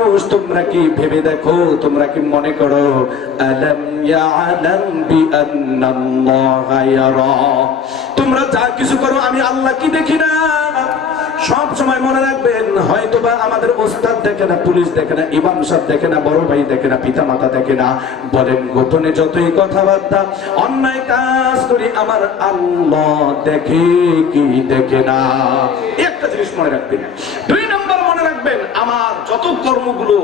মানুষ, তোমরা কি ভেবে দেখো, তোমরা কি মনে করো আলাম ইয়ালাম বিআন্নাল্লাহা ইয়ারা, তোমরা যা কিছু করো আমি আল্লাহ কি দেখি না? সব সময় মনে রাখবেন, হয়তোবা আমাদের ওস্তাদ দেখে না, পুলিশ দেখে না, ইমাম সাহেব দেখে না, বড় ভাই দেখে না, পিতা মাতা দেখে না, বলেন গোপনে যতই কথাবার্তা অন্যায় কাজ করি আমার আল্লাহ দেখে কি দেখে না? একটা জিনিস মনে রাখবেন। 2 নম্বর মনে রাখবেন, আমার যত কর্মগুলো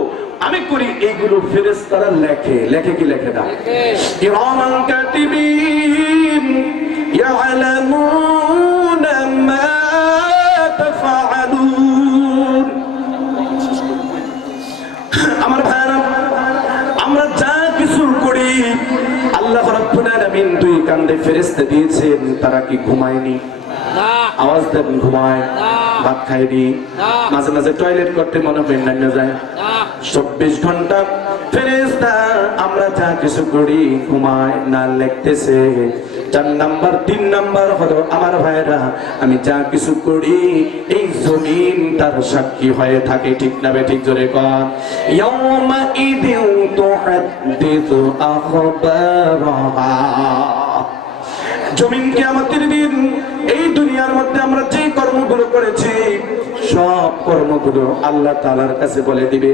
আমি করি এইগুলো ফেরেশতারা লেখে। লেখে কি লেখে না? কিরামান কাতিবিন ইয়ালামুনা মা তাফআলুন। আমার ভাইরা, আমরা যা কিছু করি আল্লাহ রাব্বুল আলামিন 2 কান্দে ফেরেশতা দিয়েছেন। তারা কি ঘুমায়নি? আওয়াজ দেন, ঘুমায়। ভাত খায়নি, মাঝে মাঝে টয়লেট করতে মনে হয় না যায়। 24 ঘন্টা ফেরেশতা আমরা যা কিছু করি ঘুমায় না, লিখতেছে। 4 নাম্বার 3 নাম্বার হলো আমার ভাইরা, আমি যা কিছু করি এই জমিন তার সাক্ষী হয়ে থাকে। ঠিক না ঠিক? জোরে কর। ইয়াউমা ইদিউ তুহাদ্দিসু আখবারাহা। জমিন কিয়ামতের দিন এই দুনিয়ার মধ্যে আমরা যে কর্মগুলো করেছি সব কর্মগুলো আল্লাহ তাআলার কাছে বলে দিবে।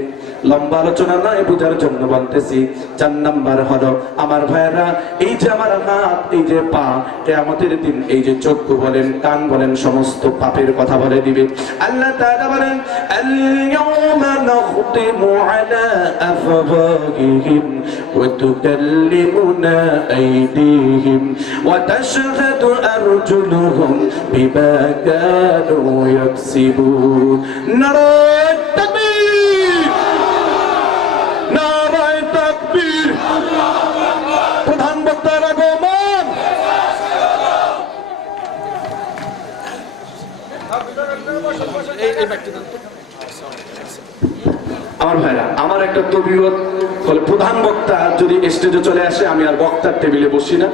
লম্বা আলোচনা নয়, বোঝার জন্য বলতেছি। 4 নাম্বার হলো আমার ভাইরা, এই যে আমার হাত, এই যে পা, কিয়ামতের দিন এই যে চক্ষু বলেন, কান বলেন, সমস্ত পাপের কথা বলে দিবে। আল্লাহ তাআলা বলেন, আল-ইয়াওমা নাখতিমু আলা আফওয়াহিহিম ওয়া তুকাল্লিমুনা আইদিহিম ওয়া তাশহাদু আরজুলুহুম বিমা কানু ইয়াকসিবুন। নারায়ে তাকবীর, নারায়ে তাকবীর। প্রধান বক্তার আগমন। আমার ভাইরা, আমার একটা তবিয়ত বলে, প্রধান বক্তা যদি স্টেজে চলে আসে আমি আর বক্তার টেবিলে বসি না।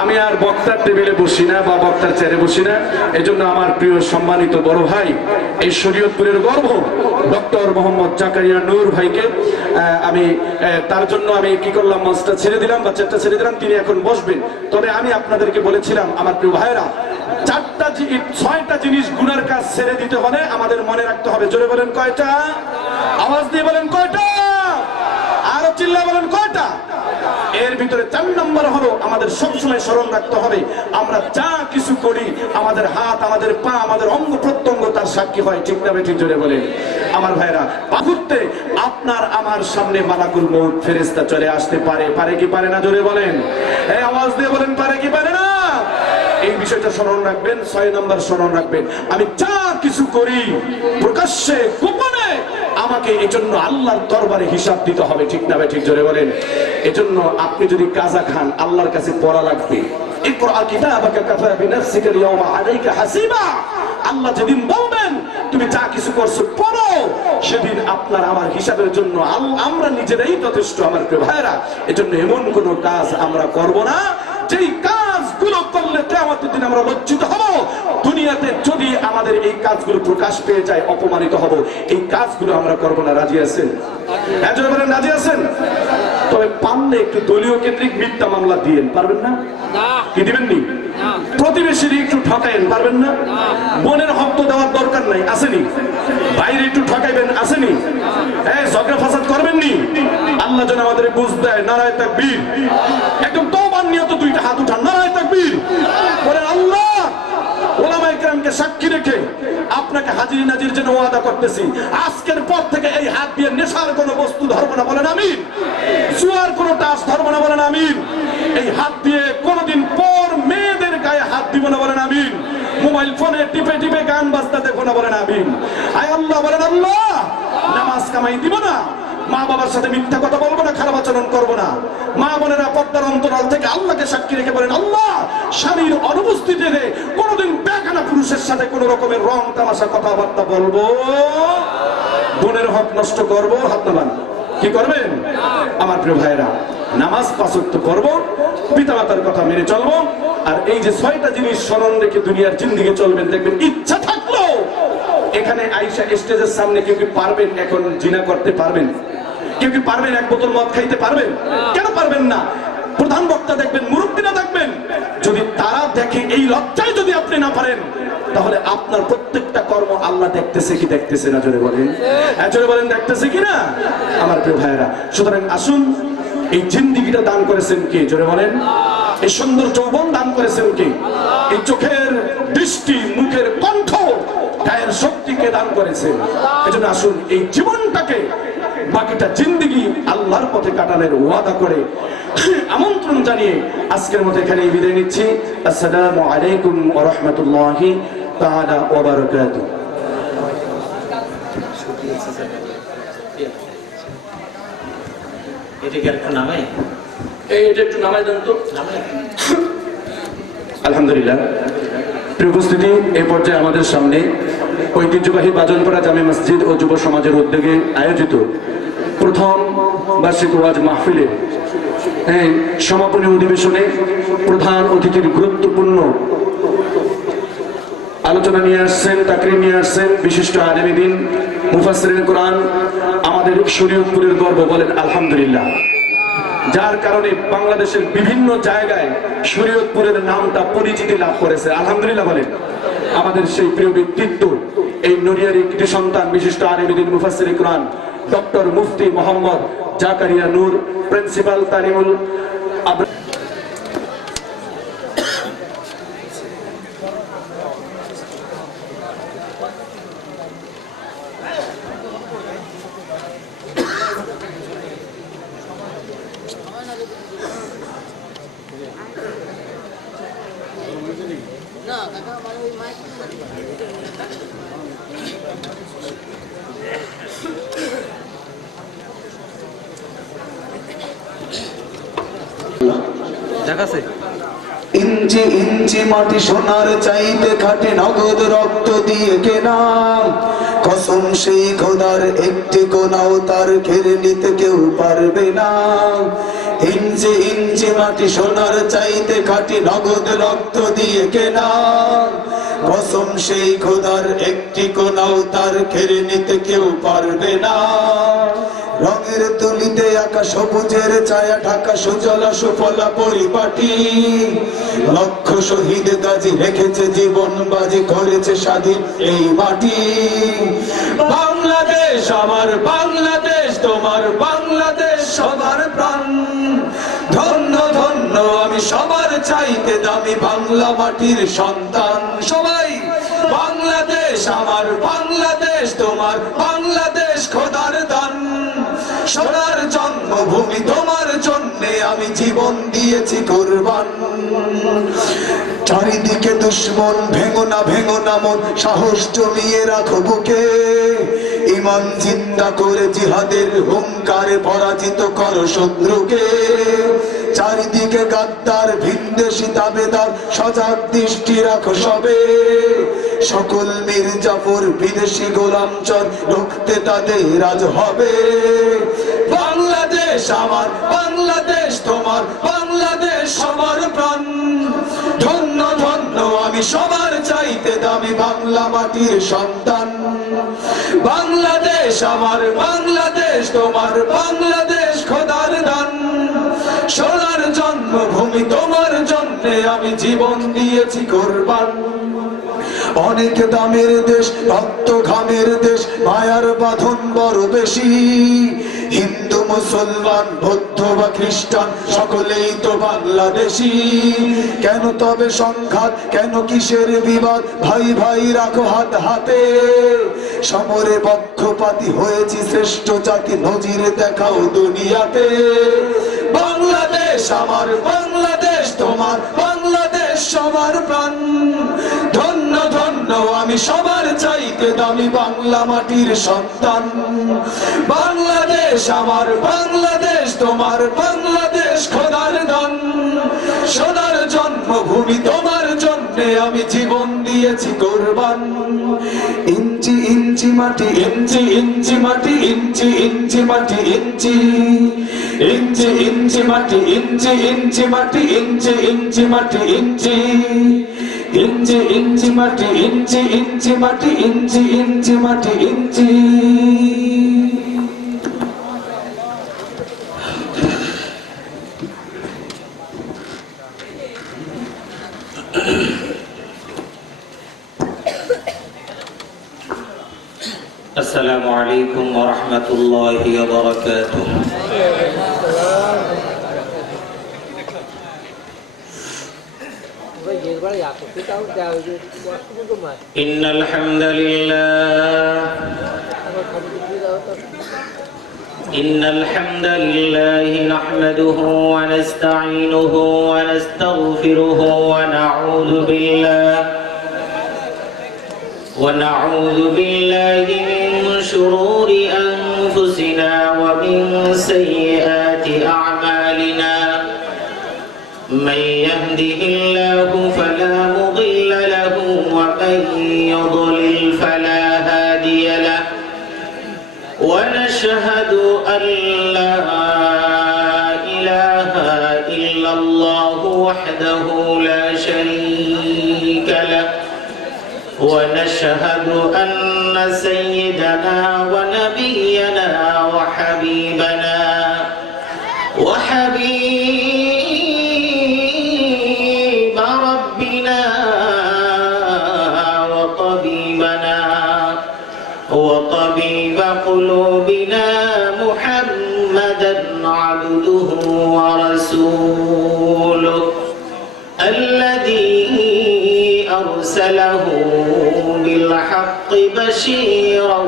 আমি আর বক্তার টেবিলে বসি না বা বক্তার চেয়ারে বসি না। এজন্য আমার প্রিয় সম্মানিত বড় ভাই, এই শরীয়তপুরের গর্ব ডক্টর মোহাম্মদ জাকারিয়া নূর ভাইকে আমি তার জন্য আমি কি করলাম, মঞ্চটা ছেড়ে দিলাম বা চেয়ারটা ছেড়ে দিলাম। তিনি এখন বসবেন। তবে আমি আপনাদেরকে বলেছিলাম আমার প্রিয় ভাইরা, 6টা জিনিস গুনার কাজ ছেড়ে দিতে হলে আমাদের মনে রাখতে হবে। জোরে বলেন কয়টা? আওয়াজ দিয়ে বলেন কয়টা? আরো চিল্লায় বলেন কয়টা? এর ভিতরে 4 নম্বর হলো আমাদের সবসময় স্মরণ রাখতে হবে, আমরা যা কিছু করি আমাদের হাত, আমাদের পা, আমাদের অঙ্গ প্রত্যঙ্গ তার সাক্ষী হয়। ঠিক না ঠিক? জোরে বলেন। আমার ভাইরা, মুহূর্তে আপনার আমার সামনে মালাকুল মউত ফেরেশতা চলে আসতে পারে। পারে কি পারে না? জোরে বলেন। এই আওয়াজ দিয়ে বলেন, পারে কি পারে না? এই বিষয়টা স্মরণ রাখবেন। 6 নম্বর স্মরণ রাখবেন, আমি যা কিছু করি প্রকাশ্যে গোপনে আমাকে এজন্য আল্লাহর দরবারে হিসাব দিতে হবে। ঠিক না ঠিক? জোরে বলেন। এজন্য আপনি যদি কাজা খান আল্লাহর কাছে পড়া লাগবে। ইকরা কিতাবাকা কাফা বিনাফসিকা আল-ইয়াওমা আলাইকা হাসিবা। আল্লাহ যেদিন বলবেন তুমি যা কিছু করছো পড়ো, সেদিন আপনার আমার হিসাবের জন্য আমরা নিজেরাই যথেষ্ট। আমার প্রিয় ভাইরা, এজন্য এমন কোন কাজ আমরা করব না যেই কাজগুলো করলে কিয়ামতের দিন আমরা লজ্জিত হব। দুনিয়াতে যদি আমাদের এই কাজগুলো প্রকাশ পেয়ে যায় অপমানিত হব। এই কাজগুলো আমরা করব না। রাজি আছেন? হ্যাঁ জোরে বলেন, রাজি আছেন? তবে পারলে একটু দলীয় কেন্দ্রিক মিথ্যা মামলা দিয়েন। পারবেন না? কি দিবেন নি? প্রতিবেশীর একটু ঠকাইন। পারবেন না? বোনের হক তো দেওয়ার দরকার নাই, আসেনি? বাইরে একটু ঠকাইবেন, আসেনি? হ্যাঁ, ঝগড়া ফাসাদ করবেন নি? আল্লাহ যেন আমাদের বুঝ দেয়। নারায়ে তাকবীর। একদম তওবার নিয়তে 2টা হাত উঠান। নারায়ে তাকবীর বলেন। আল্লাহ ওলামায়ে কেরামকে সাক্ষী রেখে আপনাকে হাজির নাজির জন্য ওয়াদা করতেছি, আজকের পর থেকে এই হাত দিয়ে নেশার কোনো বস্তু ধরবো না। বলেন আমিন। জুয়ার কোনো টাচ ধরবো না। বলেন আমিন। এই হাত দিয়ে কোনোদিন পর মেয়েদের গায়ে হাত দিব না। বলেন আমিন। মোবাইল ফোনে টিপে টিপে গান বাজতে দেখবো না। বলেন আমিন। আয় আল্লাহ বলেন আল্লাহ। নামাজ কামাই দিব না। মা বাবার সাথে মিথ্যা কথা বলবো না, খারাপ আচরণ করবো না। মা বোনেরা পর্দার অন্তরাল থেকে আল্লাহকে সাক্ষী রেখে বলেন আল্লাহ, স্বামীর অনুপস্থিতিতে কোনোদিন বেগানা পুরুষের সাথে কোন রকমের রং তামাশা কথাবার্তা বলবো, বোনের হক নষ্ট করবো। হাত নামান। কি করবেন? আমার প্রিয় ভাইরা, নামাজ 5 ওয়াক্ত করবো, পিতামাতার কথা মেনে চলবো, আর এই যে 6টা জিনিস স্মরণ রেখে দুনিয়ার জিন্দেগি চলবেন, দেখবেন ইচ্ছা থাকলো এখানে আইসা স্টেজের সামনে কেউ কি পারবেন এখন জিনা করতে পারবেন? কেউ কি পারবেন এক বোতল মদ খাইতে পারবেন? কেন পারবেন না? প্রধান বক্তা দেখবেন, মুরব্বীরা দেখবেন, যদি তারা দেখে এই লজ্জায় যদি আপনি না পারেন, তাহলে আপনার প্রত্যেকটা কর্ম আল্লাহ দেখতেছে কি দেখতেছে না? জোরে বলেন, জোরে বলেন, দেখতেছে কি না আমার প্রিয় ভাইয়েরা? সুতরাং আসুন, এই জিন্দিগিটা দান করেছেন কে? জোরে বলেন। এই সুন্দর যৌবন দান করেছেন কে? এই চোখের দৃষ্টি, মুখের কণ্ঠ, গায়ের শক্তিকে দান করেছেন। এজন্য আসুন এই জীবনটাকে, বাকিটা জিন্দিগি আল্লাহর পথে কাটানোর ওয়াদা করে আমন্ত্রণ জানিয়ে আজকের মতো এখানে বিদায় নিচ্ছি। আসসালামু আলাইকুম ওয়া রাহমাতুল্লাহি তাআলা ওয়া বারাকাতুহু। আলহামদুলিল্লাহ, প্রিয় উপস্থিতি, এই পর্যায়ে আমাদের সামনে ঐতিহ্যবাহী বাজনপাড়া জামে মসজিদ ও যুব সমাজের উদ্যোগে আয়োজিত প্রথম বার্ষিক ওয়াজ মাহফিলে সমাপনী অধিবেশনে প্রধান অতিথির গুরুত্বপূর্ণ আলোচনা নিয়ে আসছেন, তাকরীর নিয়ে আসছেন বিশিষ্ট আলেমে দ্বীন, মুফাসসিরিনে কোরআন, আমাদের শরীয়তপুরের গর্ব, বলেন আলহামদুলিল্লাহ। যার কারণে বাংলাদেশের বিভিন্ন জায়গায় শরীয়তপুরের নামটা পরিচিতি লাভ করেছে, আলহামদুলিল্লাহ বলেন। আমাদের সেই প্রিয় ব্যক্তিত্ব, এই নড়িয়ার একটি সন্তান, বিশিষ্ট আলেমে দ্বীন, মুফাসসিরিনে কোরআন, ডক্টর মুফতি মোহাম্মদ জাকারিয়া নূর, প্রিন্সিপাল তালিমুল ইঞ্চি ইঞ্চি মাটি সোনার চাইতে খাটে নগদ রক্ত দিয়ে কেনা, কসম সেই খোদার একটি কোনাও তার ঘিরে নিতে কেউ পারবে না। ইঞ্চি ইঞ্চি মাটি সোনার চাইতে খাটে নগদ রক্ত দিয়ে কেনা, কসম সেই খোদার একটি কোনাও তার ঘিরে নিতে কেউ পারবে না। রঙের তুলিতে আঁকা সবুজের ছায়া ঢাকা সুজলা সুফলা পরিপাটি, লক্ষ শহীদ গাজী রেখেছে জীবন বাজি, করেছে স্বাধীন এই মাটি। বাংলাদেশ আমার বাংলাদেশ, তোমার বাংলাদেশ সবার প্রাণ। ধন্য ধন্য আমি সবার চাইতে দামি বাংলা মাটির সন্তান। সবাই বাংলাদেশ আমার বাংলাদেশ, তোমার বাংলাদেশ খোদার দান। সোনার জন্মভূমি তোমার জন্যে আমি জীবন দিয়েছি কুরবান। চারিদিকে দুশ্মন, ভেঙো না মন, সাহস জমিয়ে রাখো বুকে। ইমান জিন্দা করে জিহাদের হুঙ্কারে পরাজিত করো শত্রুকে। চারিদিকে গাদ্দার ভিনদেশী দাবেদার, সজাগ দৃষ্টি রাখো সবে। সকল মির্জাফর বিদেশি গোলামচর, রুখতে তাদের রাজ হবে। বাংলাদেশ আমার বাংলাদেশ, তোমার বাংলাদেশ সবার প্রাণ। ধন্য ধন্য আমি সবার চাইতে দামি বাংলা মাটির সন্তান। বাংলাদেশ আমার বাংলাদেশ, তোমার বাংলাদেশ খোদার দান। সোনার জন্মভূমি তোমার জন্যে আমি জীবন দিয়েছি কুরবান। অনেক দামের দেশ, রক্ত ঘামের দেশ, মায়ার বাঁধন বড় বেশি। হিন্দু মুসলমান বৌদ্ধ বা খ্রিস্টান সকলেই তো বাংলাদেশি। কেন তবে সংঘাত, কেন কিসের বিবাদ? ভাই ভাই রাখো হাত হাতে। সমরে পক্ষপাতী হয়েছি শ্রেষ্ঠ জাতি, নজিরে দেখাও দুনিয়াতে। বাংলাদেশ আমার বাংলাদেশ, তোমার বাংলাদেশ সবার প্রাণ। ধন্য ধন্য আমি সবার চাইতে দামি বাংলা মাটির সন্তান। বাংলাদেশ আমার বাংলাদেশ, তোমার বাংলাদেশ খোদার দান। সোনার জন্মভূমি তোমার জন্যে আমি জীবন দিয়েছি কুরবান। ইঞ্চি ইঞ্চি মাটি, ইঞ্চি ইঞ্চি মাটি, ইঞ্চি ইঞ্চি মাটি, ইঞ্চি ইঞ্চি ইঞ্চি মাটি, ইঞ্চি ইঞ্চি মাটি, ইঞ্চি ইঞ্চি মাটি, ইঞ্চি ইঞ্চি ইঞ্চি মাটি ইঞ্চি ইঞ্চি মাটি ইঞ্চি ইঞ্চি মাটি ইঞ্চি السلام عليكم ورحمة الله وبركاته. إن الحمد لله نحمده ونستعينه ونستغفره ونعوذ بالله من شرور أنفسنا ومن سيئات أعمالنا. من يهده الله فلا مضل له ومن يضلل فلا هادي له. ونشهد أن لا إله إلا الله وحده لا شريك له. ونشهد أن سيدنا ونبينا وحبيبنا وحبيب ربنا وطبيب قلوبنا محمدا عبده ورسوله الذي أرسله بالحق بشيرا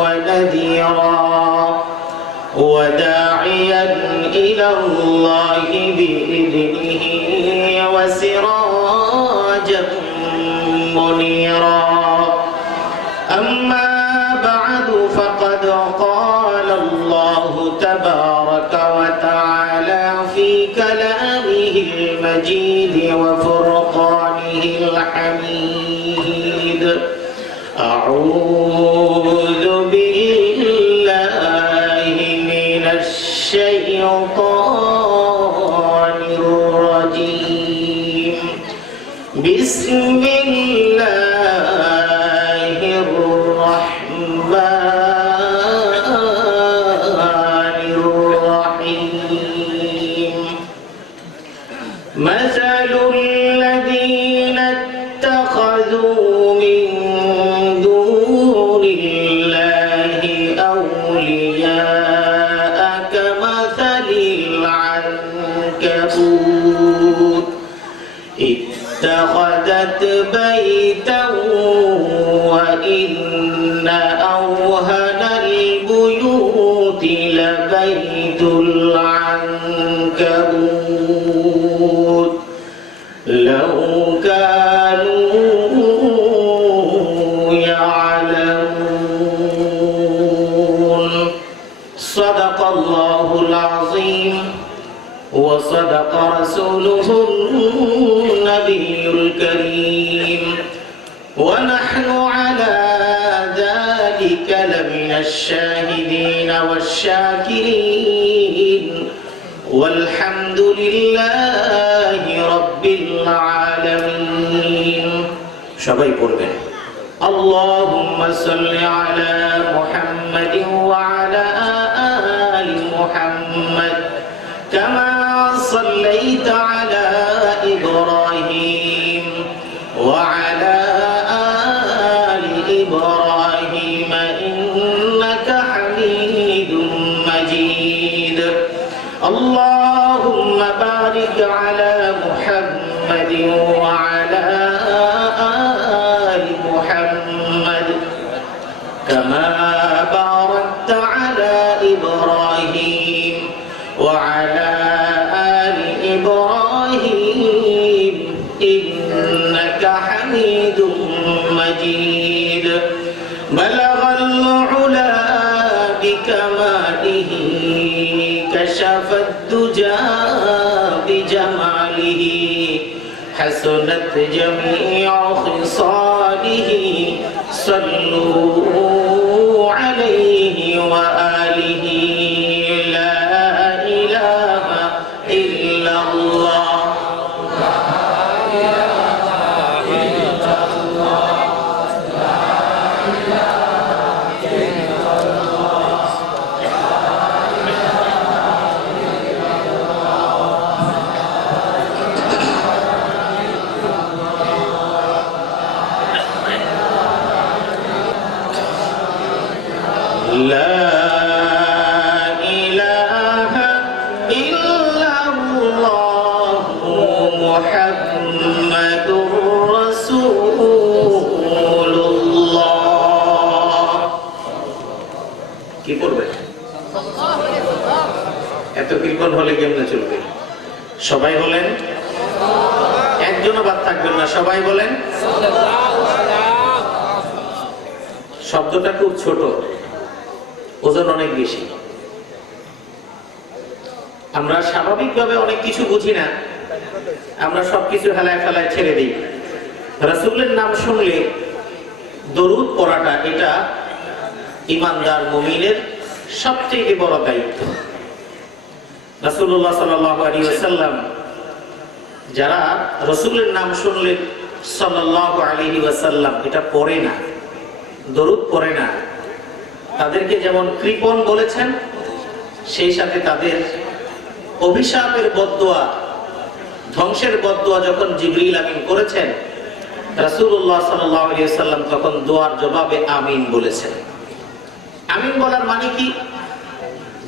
ونذيرا وداعيا إلى الله بإذنه وسراجا منيرا. أما بعد فقد قال الله تبارك وتعالى في كلامه المجيد وفرقانه الحميد. أعوذ بالله من الشيطان الرجيم. بسم الله الرحمن الرحيم. مثل الذين اتخذوا من دون الله أولياء كمثل العنكبوت اتخذت بيتا وإن أوهن البيوت لبيت العنكبوت لو كانوا يعلمون. صدق الله العظيم وصدق رسوله النبي الكريم. ونحن على ذلك لمن الشاهدين والشاكرين والحمد لله رب العالمين. সবাই পড়বেন اللهم صل على محمد وعلى آل محمد كما صليت على إبراهيم وعلى آل إبراهيم إنك حميد مجيد. اللهم بارك على محمد وعلى آل محمد كما باركت على إبراهيم وعلى آل إبراهيم إنك حميد مجيد. بلغ العلا بكماله كشف الدجى بجماله حسنت جميع خصاله. صلوا عليه وآله. لا إله إلا الله. لا إله إلا الله محمد رسول الله কি করবে এত কৃপণ হলে কেমনে চলবে সবাই বলেন একজনও বাদ থাকবেন না সবাই বলেন শব্দটা খুব ছোট ওজন অনেক বেশি আমরা স্বাভাবিকভাবে অনেক কিছু বুঝি না আমরা সবকিছু হেলায় ফেলায় ছেড়ে দিই রাসূলের নাম শুনলে দরুদ পড়াটা এটা ঈমানদার মুমিনের সবচেয়ে বড় দায়িত্ব রাসূলুল্লাহ সাল্লাল্লাহু আলাইহি ওয়াসাল্লাম যারা রাসূলের নাম শুনলে সাল্লাল্লাহু আলাইহি ওয়াসাল্লাম এটা পড়ে না দরুদ পড়ে না তাদেরকে যেমন কৃপণ বলেছেন সেই সাথে তাদের অভিশাপের বদদোয়া ধ্বংসের বদদোয়া যখন জিবরিল আমিন করেছেন রাসূলুল্লাহ সাল্লাল্লাহু আলাইহি ওয়াসাল্লাম তখন দোয়ার জবাবে আমিন বলেছেন আমিন বলার মানে কি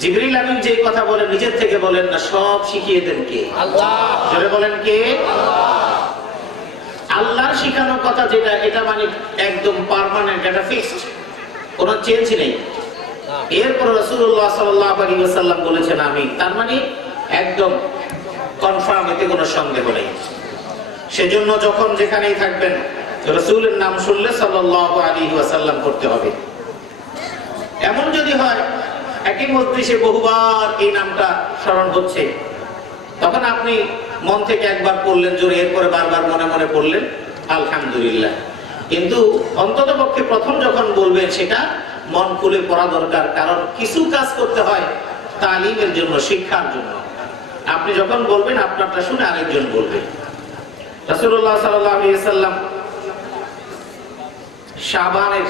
জিবরিল আমিন যে কথা বলে নিজের থেকে বলেন না সব শিখিয়ে দেন কে আল্লাহ জোরে বলেন কে আল্লাহর শিখানোর কথা যেটা এটা মানে একদম পার্মানেন্ট এটা ফিক্সড কোনো চেঞ্জ নেই এরপর রাসূলুল্লাহ সাল্লাল্লাহু আলাইহি ওয়াসাল্লাম বলেছেন আমিন তার মানে একদম কনফার্ম এতে কোনো সন্দেহ নেই সেজন্য যখন যেখানেই থাকবেন রাসূলের নাম শুনলে সাল্লাল্লাহু আলাইহি ওয়াসাল্লাম করতে হবে এমন যদি হয় একই মজলিসে বহুবার এই নামটা স্মরণ হচ্ছে তখন আপনি মন থেকে একবার পড়লেন জোরে এরপরে বারবার মনে মনে পড়লেন আলহামদুলিল্লাহ কিন্তু অন্ততপক্ষে প্রথম যখন বলবেন সেটা মন খুলে পড়া দরকার কারণ কিছু কাজ করতে হয় তালিমের জন্য শিক্ষার জন্য আপনি যখন বলবেন আপনারটা শুনে আরেকজন বলবে রাসূলুল্লাহ সাল্লাল্লাহু আলাইহি ওয়াসাল্লাম শাবানের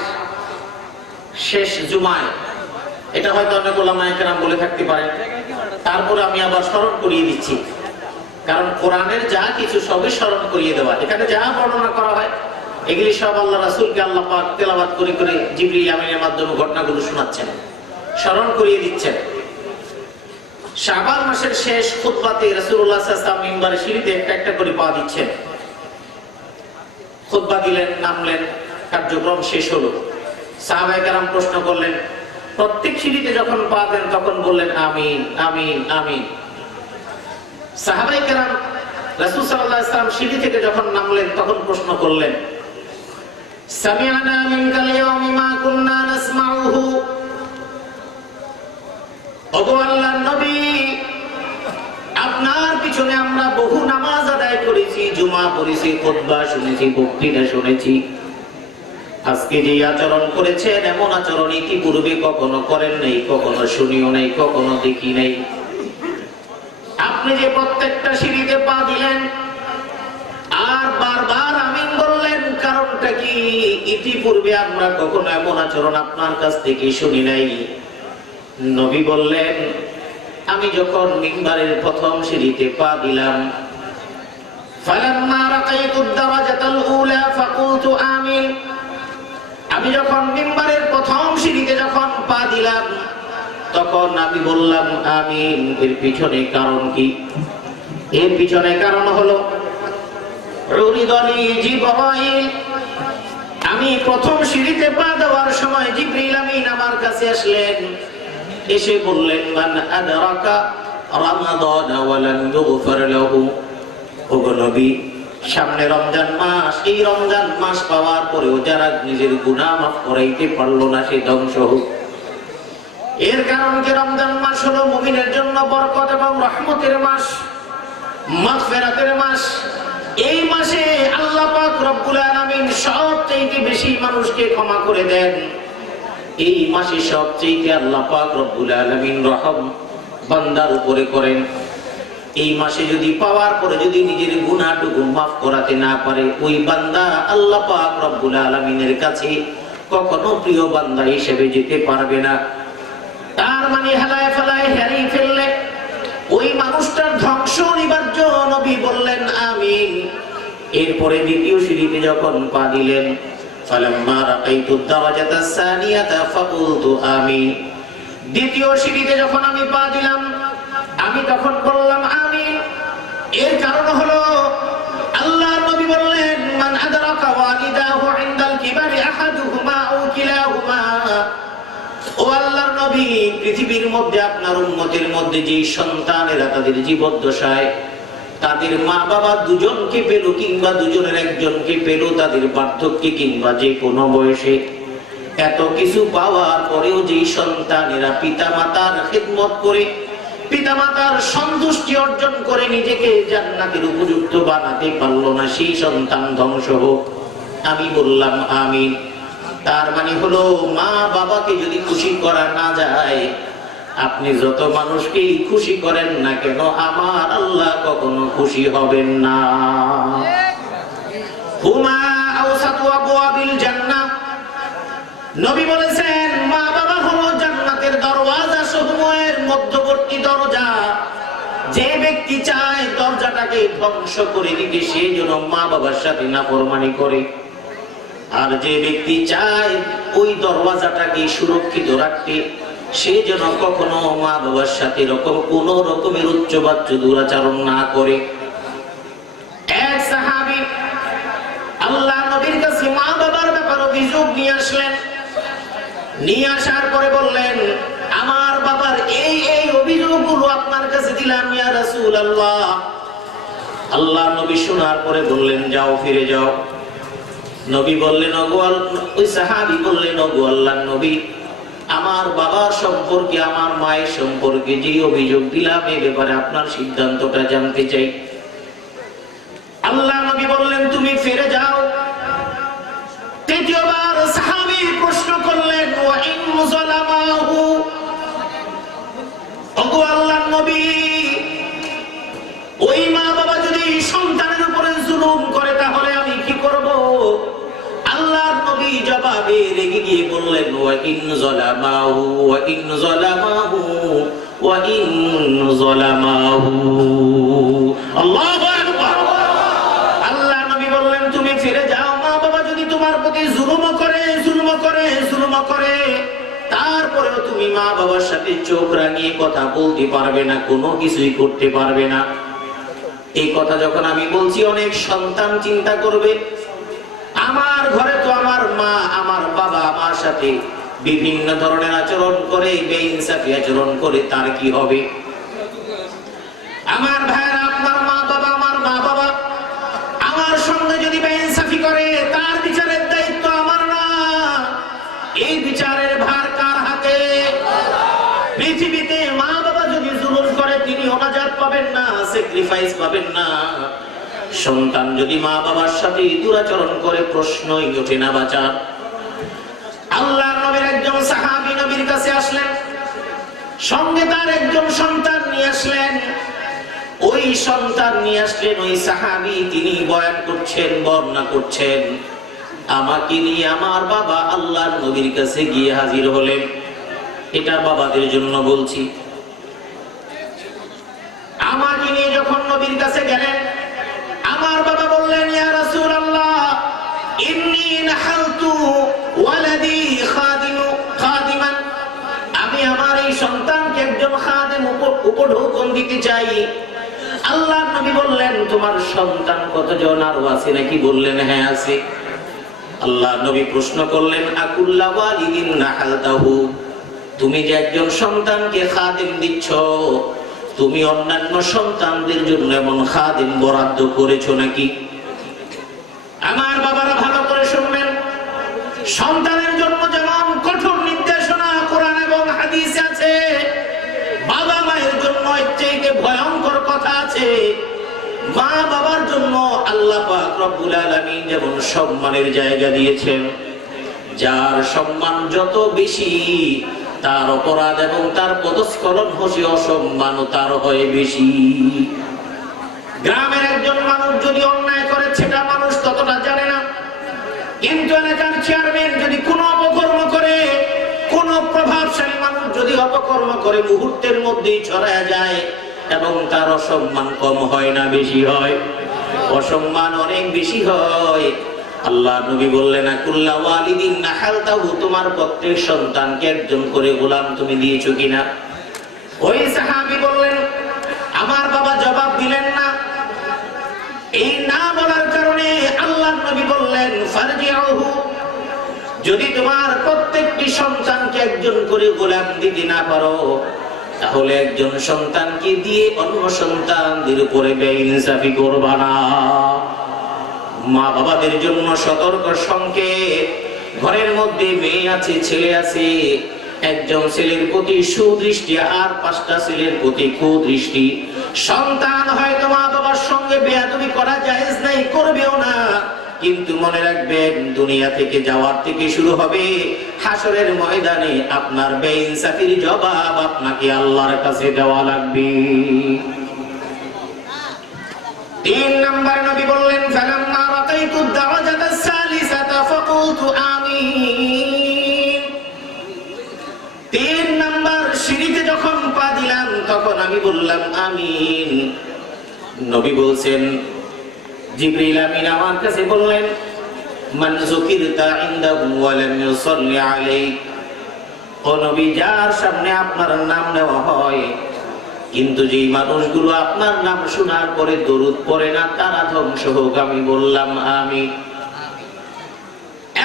শেষ জুমায় এটা হয়তো অনেক উলামায়ে কেরাম বলে থাকতে পারেন তারপর আমি আবার স্মরণ করিয়ে দিচ্ছি কারণ কোরআনের যা কিছু সবই স্মরণ করিয়ে দেওয়া এখানে যা বর্ণনা করা হয় এগুলি সব আল্লাহ রাসূলকে আল্লাহ পাক তেলাওয়াত করে করে জিবরিল আমিনের মাধ্যমে ঘটনাগুলো শোনাচ্ছেন স্মরণ করিয়ে দিচ্ছেন শাবান মাসের শেষ খুতবাতে রাসূলুল্লাহ সাল্লাল্লাহু আলাইহি ওয়াসাল্লাম মিম্বারে সিঁড়িতে একটা একটা করে পা দিচ্ছেন খুতবা দিলেন নামলেন কার্যক্রম শেষ হলো সাহাবায়ে কেরাম প্রশ্ন করলেন প্রত্যেক সিঁড়িতে যখন পা দেন তখন বললেন আমিন আমিন আমিন সাহাবায়ে কেরাম রাসূল সাল্লাল্লাহু আলাইহি ওয়াসাল্লাম সিঁড়ি থেকে যখন নামলেন তখন প্রশ্ন করলেন সামি'না মিনকাল ইয়াওমি মা কুননা নাসমাউহু ওগো আল্লাহর নবী আপনার পিছনে আমরা বহু নামাজ আদায় করেছি জুমা পড়েছি খুতবা শুনেছি বক্তৃতা শুনেছি আজকে যে আচরণ করেছেন এমন আচরণ ইতিপূর্বে কখনো করেন নাই কখনো শুনিও নাই কখনো দেখি নাই আপনি যে প্রত্যেকটা সিঁড়িতে পা দিলেন আর বারবার আমিন বললেন কারণটা কি ইতিপূর্বে আমরা কখনো এমন আচরণ আপনার কাছ থেকে শুনি নাই নবী বললেন আমি যখন মিম্বারের প্রথম সিঁড়িতে পা দিলাম ফালাম্মা রাকাইতুদ দারাজাতাল উলা ফাকুলতু আমিন আমি যখন মিম্বারের প্রথম সিঁড়িতে যখন পা দিলাম তখন আমি বললাম আমিন এর পিছনে কারণ কি এর পিছনে কারণ হলো উরিদালি জিবরাইল আমি প্রথম সিঁড়িতে পা দেওয়ার সময় জিবরিল আমিন আমার কাছে আসলেন এসে বললেন মান আদরাকা রমাদান ওয়া লাম ইগফার লাহু ওগো নবী সামনে রমজান মাস এই রমজান মাস পাওয়ার পরেও যারা নিজের গুনাহ মাফ করাইতে পারলো না সে ধ্বংস হোক এর কারণ কি রমজান মাস হলো মুমিনের জন্য বরকত এবং রহমতের মাস মাগফিরাতের মাস এই মাসে আল্লাহ পাক রব্বুল আলামিন সবচেয়ে বেশি মানুষকে ক্ষমা করে দেন এই মাসে সবচেয়ে আল্লাহ পাক রব্বুল আলামিন রহম বান্দার উপরে করেন এই মাসে যদি পাওয়ার পরে যদি নিজের গুনাহটুকু মাফ করাতে না পারে ওই বান্দা আল্লাহ পাক রব্বুল আলামিনের কাছে কখনো প্রিয় বান্দা হিসেবে যেতে পারবে না তার মানে হেলায় ফেলায় হারিয়ে ফেললে ওই মানুষটার ধ্বংস অনিবার্য নবী বললেন আমিন এরপরে দ্বিতীয় সিঁড়িতে যখন পা দিলেন ফালাম্মা রাকাইতু দারাজাতা সানিয়াতা ফাকুলতু আমিন। দ্বিতীয় সিঁড়িতে যখন আমি পা দিলাম আমি তখন বললাম আমিন। এর কারণ হলো আল্লাহর নবী বললেন, মান আদরাকা ওয়ালিদাহু ইনদাল কিবারি আহাদুহুমা আও কিলাহুমা। ও আল্লাহর নবী, পৃথিবীর মধ্যে আপনার উম্মতের মধ্যে যে সন্তানেরা তাদের জীবদ্দশায় তাদের মা বাবা দুজনকে পেল কিংবা দুজনের একজনকে পেল, তাদের পার্থক্যে কিংবা যে কোনো বয়সে, এত কিছু পাওয়ার পরেও যে সন্তানেরা পিতামাতার খেদমত করে পিতামাতার সন্তুষ্টি অর্জন করে নিজেকে জান্নাতের উপযুক্ত বানাতে পারলো না, সেই সন্তান ধ্বংস হোক। আমি বললাম আমিন। তার মানে হলো মা বাবাকে যদি খুশি করা না যায়, আপনি যত মানুষকেই খুশি করেন না কেন, আমার আল্লাহ কখনো খুশি হবেন না। হুমা আওসাতু আবওয়াবিল জান্নাহ, নবী বলেছেন মা বাবা হলো জান্নাতের দরওয়াজা সমূহের মধ্যবর্তী দরজা। যে ব্যক্তি চায় দরজাটাকে ধ্বংস করে দিতে, সে যেন মা বাবার সাথে নাফরমানি করে। আর যে ব্যক্তি চায় ওই দরওয়াজাটাকে সুরক্ষিত রাখতে, সে যেন কখনো মা বাবার সাথে কোন রকমের উচ্চবাচ্য দুরাচরণ না করে। এক সাহাবী আল্লাহ নবীর কাছে মা বাবার ব্যাপারে অভিযোগ নিয়ে আসলেন। নিয়ে আসার পরে বললেন, আমার বাবার এই এই অভিযোগগুলো আপনার কাছে দিলাম ইয়া রাসূলুল্লাহ। আল্লাহ নবী শোনার পরে বললেন, যাও, ফিরে যাও। নবী বললেন, ওই সাহাবী বললেন, ওগো আল্লাহর নবী, আমার বাবার সম্পর্কে, আমার মায়ের সম্পর্কে যে অভিযোগ দিলাম, এই ব্যাপারে আপনার সিদ্ধান্তটা জানতে চাই। আল্লাহ নবী বললেন, তুমি ফিরে যাও। তৃতীয়বার সাহাবী প্রশ্ন করলেন, ওয়া ইন যালামাহু, ওগো আল্লাহর নবী, ওই মা বাবা যদি সন্তানের উপরে জুলুম করে তাহলে আমি কি করব? আল্লাহর নবী জবাবে রেগে গিয়ে বললেন, ওয়া ইন যালামাহু ওয়া ইন যালামাহু ওয়া ইন যালামাহু। আল্লাহু আকবার। আল্লাহ নবী বললেন, তুমি ফিরে যাও। মা বাবা যদি তোমার প্রতি জুলুম করে তারপরেও তুমি মা বাবার সাথে চোখ রাঙিয়ে কথা বলতে পারবে না, কোনো কিছুই করতে পারবে না। এই কথা যখন আমি বলছি, অনেক সন্তান চিন্তা করবে, আমার ঘরে তো আমার মা, আমার বাবা আমার সাথে বিভিন্ন ধরনের আচরণ করে, বেইনসাফি আচরণ করে, তার কি হবে? আমার ভাইরা, আপনার মা বাবা, আমার মা বাবা আমার সঙ্গে যদি বেইনসাফি করে, তার বিচারের দায়িত্ব আমার না। এই বিচারের ভার কার হাতে? পৃথিবীতে মা বাবা যদি জুলুম করে, তিনি নাজাত পাবেন না, স্যাক্রিফাইস পাবেন না। সন্তান যদি মা বাবার সাথে দুরাচরণ করে, প্রশ্নই ওঠে না বাঁচার। আল্লাহর নবীর একজন সাহাবী নবীর কাছে আসলেন, সঙ্গে তার একজন সন্তান নিয়ে আসলেন। ওই সন্তান নিয়ে আসলেন ওই সাহাবী, তিনি বয়ান করছেন, বর্ণনা করছেন, আমাকে নিয়ে আমার বাবা আল্লাহর নবীর কাছে গিয়ে হাজির হলেন। এটা বাবাদের জন্য বলছি। আমাকে নিয়ে যখন নবীর কাছে গেলেন, আমার বাবা বললেন, ইয়া রাসূলুল্লাহ, ইন্নী নাহালতু ওয়ালাদি খাদিমান, আমি আমার এই সন্তানকে একজন খাদেম উপঢৌকন দিতে চাই। আল্লাহর নবী বললেন, তোমার সন্তান কতজন আরো আছে নাকি? বললেন, হ্যাঁ আছে। আল্লাহর নবী প্রশ্ন করলেন, আকুল্লা ওয়ালিদিন নাহালতাহু, তুমি যে একজন সন্তানকে খাদেম দিচ্ছ, তুমি অন্যান্য সন্তানদের জন্য এমন খাদেম বরাদ্দ করেছো নাকি? আমার বাবারা ভালো করে শুনবেন, সন্তানের জন্য যেমন কঠোর নির্দেশনা কোরআন এবং হাদিসে আছে, বাবা মায়ের জন্য এর চেয়ে ভয়ঙ্কর কথা আছে। মা বাবার জন্য আল্লাহ পাক রব্বুল আলামিন যেমন সম্মানের জায়গা দিয়েছেন, যার সম্মান যত বেশি, তার অপরাধ এবং তার পদস্খলন হচ্ছে অসম্মান তার হয় বেশি। গ্রামের একজন মানুষ যদি অন্যায় করে, সেটা মানুষ ততটা জানে না, কিন্তু এলাকার চেয়ারম্যান যদি কোনো অপকর্ম করে, কোন প্রভাবশালী মানুষ যদি অপকর্ম করে, মুহূর্তের মধ্যেই ছড়ায় যায় এবং তার অসম্মান কম হয় না বেশি হয়? অসম্মান অনেক বেশি হয়। আল্লাহ নবী বললেন কুল্লা ওয়ালিদিন নাহালতাহু, তোমার প্রত্যেক সন্তানকে একজন করে গোলাম তুমি দিয়েছো কিনা? ওই সাহাবী বললেন আমার বাবা জবাব দিলেন না। এই না বলার কারণে আল্লাহ নবী বললেন ফারজিউহু, যদি তোমার প্রত্যেকটি সন্তানকে একজন করে গোলাম দিতে না পারো, তাহলে একজন সন্তানকে দিয়ে অন্য সন্তানদের উপরে বেইনসাফি করবা না। মা বাবাদের জন্য সতর্ক সংকেত, ঘরের মধ্যে মেয়ে আছে ছেলে আছে, একজন ছেলের প্রতি সুদৃষ্টি আর 5টা ছেলের প্রতি কুদৃষ্টি। সন্তান হয়তো মা বাবার সঙ্গে বেয়াদবি করা জায়েজ নাই, করবেও না, কিন্তু মনে রাখবেন দুনিয়া থেকে যাওয়ার থেকে শুরু হবে হাসরের ময়দানে আপনার বেইনসাফির জবাব আপনাকে আল্লাহর কাছে দেওয়া লাগবে। 3 নাম্বার নবী বললেন ফালাম্মা রাকাইতু দাওয়াজাতা সালিসাতা ফাকুলতু আমিন। 3 নাম্বার সিঁড়িতে যখন পা দিলাম তখন আমি বললাম আমিন। নবী বলছেন জিবরিল আমিন আমার কাছে বললেন মান যুকিরতা ইনদাহু ওয়া লাম ইউসাল্লি আলাইক, ও নবী যার সামনে আপনার নাম নেওয়া হয় কিন্তু যেই মানুষগুলো আপনার নাম শোনার পরে দরুদ পড়ে না তারা ধ্বংস হোক। আমি বললাম আমিন।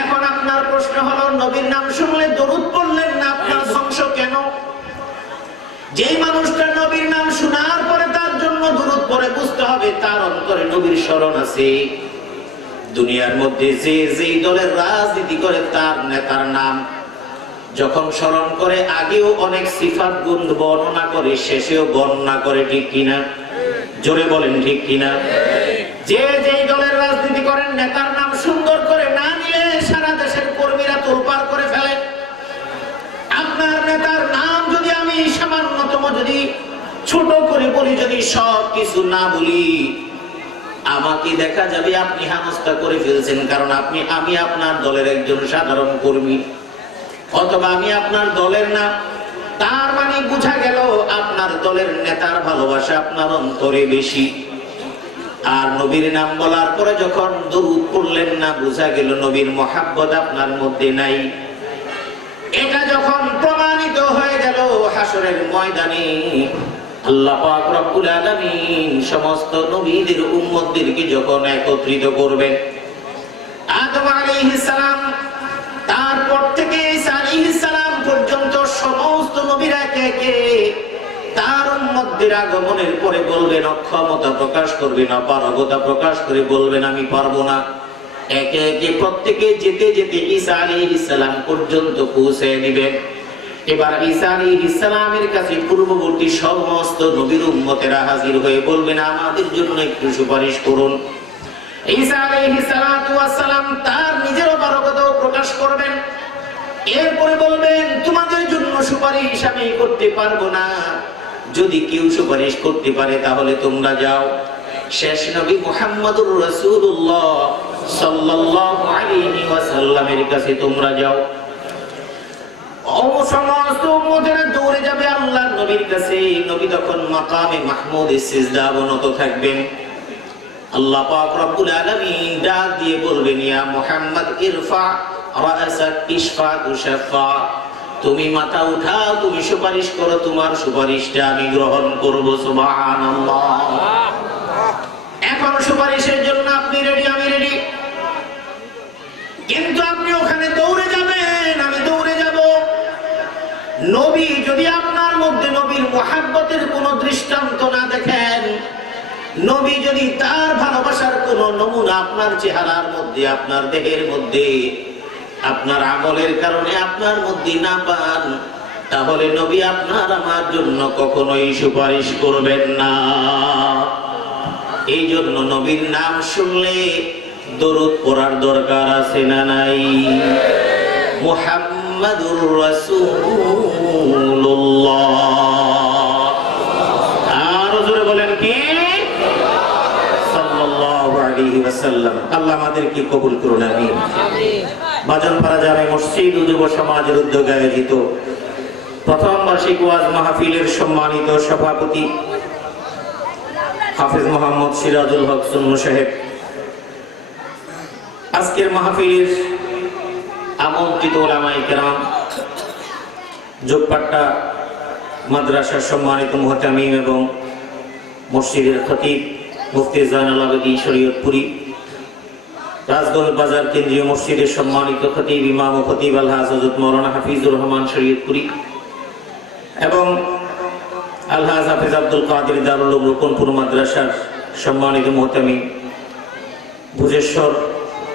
এখন আপনার প্রশ্ন হলো নবীর নাম শুনলে দরুদ পড়লেন না, আপনার ধ্বংস কেন? যেই মানুষটা নবীর নাম শোনার পরে তার জন্য দরুদ পড়ে বুঝতে হবে তার অন্তরে নবীর স্মরণ আছে। দুনিয়ার মধ্যে যে যেই দলের রাজনীতি করে তার নেতার নাম যখন স্মরণ করে আগেও অনেক সিফাত গুণ বর্ণনা করে, শেষেও বর্ণনা করে, ঠিক কিনা? জোরে বলেন ঠিক কিনা? যে যেই দলের রাজনীতি করেন নেতার নাম সুন্দর করে না নিলে সারা দেশের কর্মীরা তোলপাড় করে ফেলে। আপনার নেতার নাম যদি আমি সামান্যতম যদি ছোট করে বলি, যদি সব কিছু না বলি, আমাকে দেখা যাবে আপনি হানস্তা করে ফেলছেন, কারণ আমি আপনার দলের একজন সাধারণ কর্মী, অথবা আমি আপনার দলের না। তার মানে বোঝা গেল আপনার দলের নেতার ভালোবাসা আপনার অন্তরে বেশি। আর নবীর নাম বলার পরে যখন দরুদ পড়লেন না, বোঝা গেল নবীর মহাব্বত আপনার মধ্যে নাই। এটা যখন প্রমাণিত হয়ে গেল হাসরের ময়দানে আল্লাহ পাক রব্বুল আলামিন সমস্ত নবীদের উম্মতদেরকে যখন একত্রিত করবেন, আদম আলাইহিস সালাম তারপর থেকে ঈসা আলাইহিস সালাম পর্যন্ত সমস্ত নবীরা একে একে তার উম্মতদের আগমনের পরে বলবেন, অক্ষমতা প্রকাশ করবেন, অপারগতা প্রকাশ করে বলবেন আমি পারবো না। একে একে প্রত্যেকে যেতে যেতে ঈসা আলাইহিস সালাম পর্যন্ত পৌঁছে দিবেন। এবার ঈসা আলাইহিস সালামের কাছে পূর্ববর্তী সমস্ত নবীর উম্মতেরা হাজির হয়ে বলবেন আমাদের জন্য একটু সুপারিশ করুন। ঈসা আলাইহিস সালাতু ওয়াস সালাম তার নিজের অপারগতাও প্রকাশ করবেন। এরপরে বলবেন তোমাদের জন্য সুপারিশ আমি করতে পারবো না, যদি কেউ সুপারিশ করতে পারে তাহলে তোমরা যাও। শেষ নবী মুহাম্মদুর রাসূলুল্লাহ সাল্লাল্লাহু আলাইহি ওয়াসাল্লামের কাছে তোমরা যাও। ও সমস্ত উম্মতেরা দৌড়ে যাবে আল্লাহর নবীর কাছে। নবী তখন মাকামে মাহমুদে সিজদা অবনত থাকবেন। আল্লাহ পাক রব্বুল আলামিন ডাক দিয়ে বলবেন ইয়া মুহাম্মদ ইরফা রাসাক ইশফা তুশফা, তুমি মাথা উঠাও, তুমি সুপারিশ করো, তোমার সুপারিশটা আমি গ্রহণ করব। সুবহানাল্লাহ। এখন সুপারিশের জন্য আপনি রেডি, আমি রেডি, কিন্তু আপনি ওখানে দৌড়ে যাবেন, আমি দৌড়ে যাব। নবী যদি আপনার মধ্যে নবীর মুহাব্বতের কোনো দৃষ্টান্ত না দেখেন, নবী যদি তার ভালোবাসার কোন নমুনা আপনার চেহারার মধ্যে, আপনার দেহের মধ্যে, আপনার আমলের কারণে আপনার মধ্যে না পান, তাহলে নবী আপনার আমার জন্য কখনোই সুপারিশ করবেন না। এই জন্য নবীর নাম শুনলে দরুদ পড়ার দরকার আছে না নাই? মুহাম্মাদুর রাসূলুল্লাহ। আর জোরে বলেন কি? সাল্লাল্লাহু আলাইহি ওয়াসাল্লাম। আল্লাহ আমাদেরকে কবুল করুন, আমিন। বাজানপাড়া জামে মসজিদ ও যুব সমাজের উদ্যোগে আয়োজিত প্রথম বার্ষিক ওয়াজ মাহফিলের সম্মানিত সভাপতি হাফেজ মোহাম্মদ সিরাজুল হক সুন্নু সাহেব, আজকের মাহফিলের আমন্ত্রিত ওলামায়ে কেরাম, যোগপাট্টা মাদ্রাসার সম্মানিত মুহতামিম এবং মসজিদের খতিব মুফতি জয়নুল আবেদীন শরীয়তপুরী, রাজগঞ্জ বাজার কেন্দ্রীয় মসজিদের সম্মানিত খতিব ইমাম ও খতিব আলহাজ হযরত মাওলানা হাফিজুর রহমান শরীয়তপুরী এবং আলহাজ হাফিজ আব্দুল কাদের দারুল উলুম রূপনপুর মাদ্রাসার সম্মানিত মুহতামিম, ভুজেশ্বর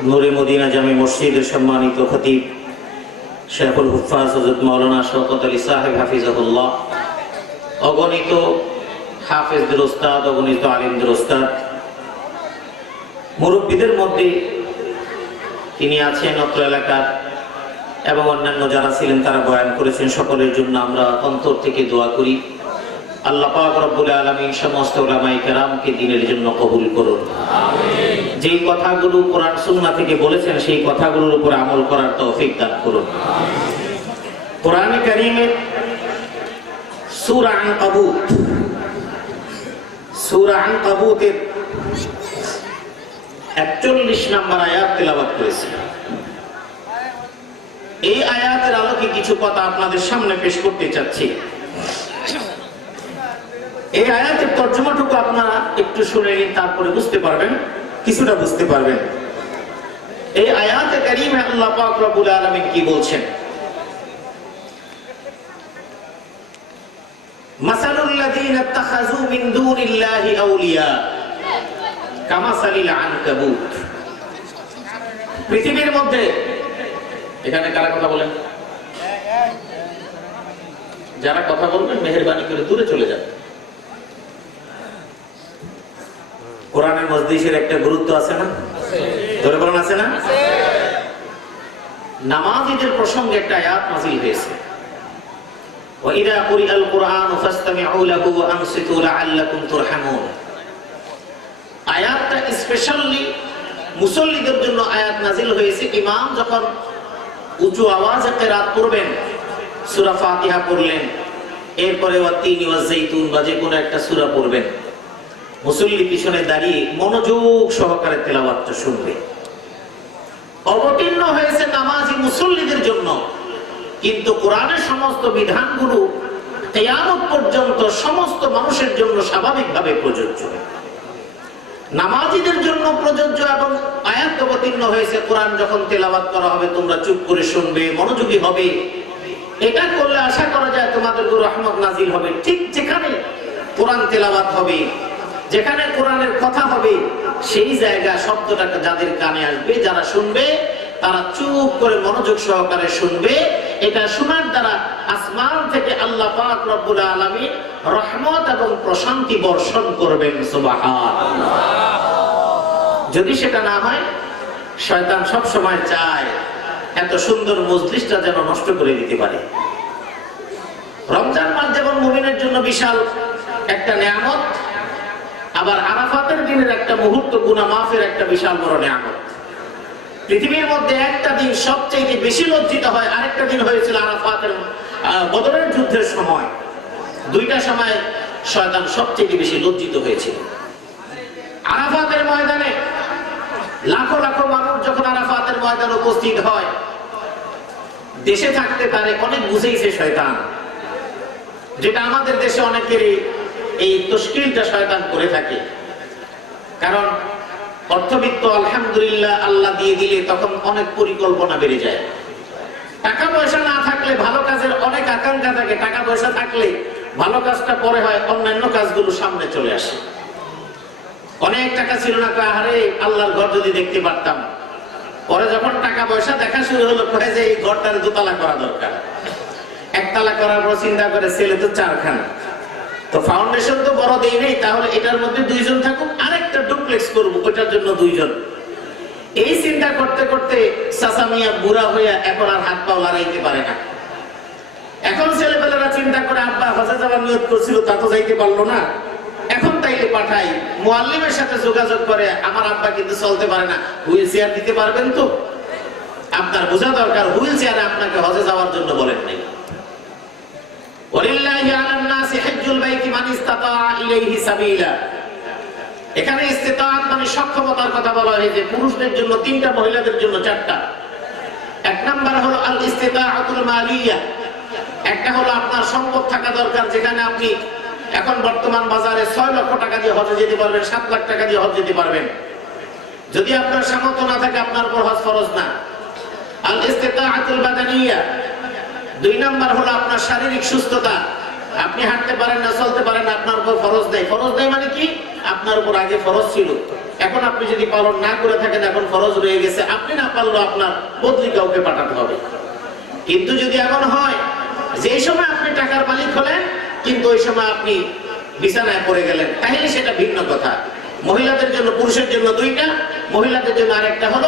নূরে মদিনা জামি মসজিদের সম্মানিত খতিব শেখুল হুফাজ হযরত মাওলানা শওকত আলী সাহেব হাফিজাহুল্লাহ, অগণিত হাফেজদের ওস্তাদ, অগণিত আলিমদের ওস্তাদ, মুরব্বীদের মধ্যে তিনি আছেন অত্র এলাকার এবং অন্যান্য যারা ছিলেন তারা বয়ান করেছেন, সকলের জন্য আমরা অন্তর থেকে দোয়া করি আল্লাহ পাক রব্বুল আলামিন সমস্ত উলামায়ে কেরামকে দ্বীনের জন্য কবুল করুন। আমিন। যেই কথাগুলো কোরআন সুন্নাহ থেকে বলেছেন সেই কথাগুলোর উপর আমল করার তৌফিক দান করুন। আমিন। কোরআনে কারীমের সূরা আনকাবুতের 41 নম্বর আয়াত তেলাওয়াত করেছি। এই আয়াতের আলোকে কিছু কথা আপনাদের সামনে পেশ করতে চাচ্ছি। এই আয়াতের তর্জমাটুকু আপনারা একটু শুনে নিন, তারপরে বুঝতে পারবেন, কিছুটা বুঝতে পারবেন। এই আয়াতে কারীমে আল্লাহ পাক রব্বুল আলামিন কি বলছেন? মাসালুল লাযীনা ইত্তাখাযু মিন দুনিল্লাহি আউলিয়া কামাসালিল আনকাবুত। পৃথিবীর মধ্যে, এখানে কারা কথা বলেন? যারা কথা বলবেন মেহেরবানি করে দূরে চলে যান। কোরআনের মজলিসের একটা গুরুত্ব আছে না? ধরে বলেন আছে না? নামাজীদের প্রসঙ্গে একটা আয়াত নাযিল হয়েছে, ওয়াইদা কুরিআল কুরআন ফাসতামিউ লাহু ওয়া আনসিতু লাআল্লাকুম তুরহামুন। আয়াতটা স্পেশালি মুসল্লিদের জন্য আয়াত নাযিল হয়েছে। ইমাম যখন উঁচু আওয়াজে কিরাত করবেন, সূরা ফাতিহা পড়লেন, এরপরে ওয়াতিনি ওয়াজাইতুন বা যে কোনো একটা সূরা পড়বেন, মুসল্লি পিছনে দাঁড়িয়ে মনোযোগ সহকারে তেলাওয়াতটা শুনবে। অবতীর্ণ হয়েছে নামাজি মুসল্লিদের জন্য, কিন্তু কোরআনের সমস্ত বিধানগুলো কিয়ামত পর্যন্ত সমস্ত মানুষের জন্য স্বাভাবিকভাবে প্রযোজ্য। নামাজিদের জন্য প্রযোজ্য এবং আয়াত অবতীর্ণ হয়েছে। কোরআন যখন তেলাওয়াত করা হবে তোমরা চুপ করে শুনবে, মনোযোগী হবে। এটা করলে আশা করা যায় তোমাদের উপর রহমত নাজিল হবে। ঠিক যেখানে কোরআন তেলাওয়াত হবে, যেখানে কোরআনের কথা হবে, সেই জায়গা শব্দটা যাদের কানে আসবে, যারা শুনবে তারা চুপ করে মনোযোগ সহকারে শুনবে। এটা শোনার দ্বারা আসমান থেকে আল্লাহ পাক রব্বুল আলামিন রহমত এবং প্রশান্তি বর্ষণ করবেন। সুবহানাল্লাহ। যদি সেটা না হয়, শয়তান সব সময় চায় এত সুন্দর মজলিসটা যেন নষ্ট করে দিতে পারে। রমজান মাস যেমন মুমিনের জন্য বিশাল একটা নিয়ামত, আবার আরাফাতের দিনের একটা মুহূর্ত গুনাহ মাফের একটা বিশাল বড় নিয়ামত। পৃথিবীর মধ্যে একটা দিন সবচেয়ে বেশি লজ্জিত হয়, আরেকটা দিন হয়েছিল আরাফাতের বদরের যুদ্ধের সময়। দুইটা সময় শয়তান সবচেয়ে বেশি লজ্জিত হয়েছিল। আরাফাতের ময়দানে লাখো লাখো মানুষ যখন আরাফাতের ময়দানে উপস্থিত হয়, দেশে থাকতে পারে অনেক বুঝেইছে শয়তান, যেটা আমাদের দেশে অনেকেরই এই তশকিলটা শয়তান করে থাকে। কারণ অর্থবিত্ত আলহামদুলিল্লাহ আল্লাহ দিয়ে দিলে তখন অনেক পরিকল্পনা বেড়ে যায়। টাকা পয়সা না থাকলে ভালো কাজের অনেক আকাঙ্ক্ষা থাকে, টাকা পয়সা থাকলে ভালো কাজটা পরে হয়, অন্যান্য কাজগুলো সামনে চলে আসে। অনেক টাকা ছিল না, আরে আল্লাহর ঘর যদি দেখতে পারতাম। পরে যখন টাকা পয়সা দেখা শুরু হলো, কয়ে যে এই ঘরটার দোতলা করা দরকার। একতলা করার পর চিন্তা করে ছেলে তো চারখানা, তো ফাউন্ডেশন তো বড় দেই নেই, তাহলে এটার মধ্যে দুইজন থাকুক, আরেকটা ডুপ্লেক্স করবো, ওইটার জন্য দুইজন। এই চিন্তা করতে করতে চাচা মিয়া বুড়া হয়ে এখন আর হাত পাও লড়াইতে পারে না। এখন ছেলেপেলেরা চিন্তা করে, আব্বা হজে যাওয়ার নিয়ত করছিল, তা তো যাইতে পারলো না, এখন তাইলে পাঠাই। মুআল্লিমের সাথে যোগাযোগ করে, আমার আব্বা কিন্তু চলতে পারে না, হুইল চেয়ার দিতে পারবেন তো? আপনার বোঝা দরকার, হুইল চেয়ারে আপনাকে হজে যাওয়ার জন্য বলেন নাই। ওয়ালিল্লাহি আলান নাসি হিজ্জুল বাইতি মান ইসতাতা ইলাইহি সাবিলা। এখানে ইস্তেতাআত মানে সক্ষমতার কথা বলা হয়েছে। পুরুষদের জন্য 3টা, মহিলাদের জন্য 4টা। এক নাম্বার হলো আল ইস্তিতাআতুল মালিয়া। একটা হলো আপনার সম্পদ থাকা দরকার, যেখানে আপনি এখন বর্তমান বাজারে 6 লক্ষ টাকা দিয়ে হজে যেতে পারবেন, 7 লাখ টাকা দিয়ে হজ যেতে পারবেন। যদি আপনার সামর্থ্য না থাকে, আপনার উপর হজ ফরজ না। আল ইস্তিতাআতুল বাদানিয়া, 2 নাম্বার হলো আপনার শারীরিক সুস্থতা। আপনি হাঁটতে পারেন না, চলতে পারেন না, আপনার উপর ফরজ নেই। ফরজ নেই মানে কি? আপনার উপর আগে ফরজ ছিল, এখন আপনি যদি পালন না করে থাকেন, এখন ফরজ রয়ে গেছে। আপনি না পারলেও আপনার বদলি কাউকে পাঠাতে হবে। কিন্তু যদি এমন হয় যে সময় আপনি টাকার মালিক হলেন, কিন্তু ওই সময় আপনি বিছানায় পড়ে গেলেন, তাহলে সেটা ভিন্ন কথা। মহিলাদের জন্য, পুরুষের জন্য 2টা, মহিলাদের জন্য আরেকটা হলো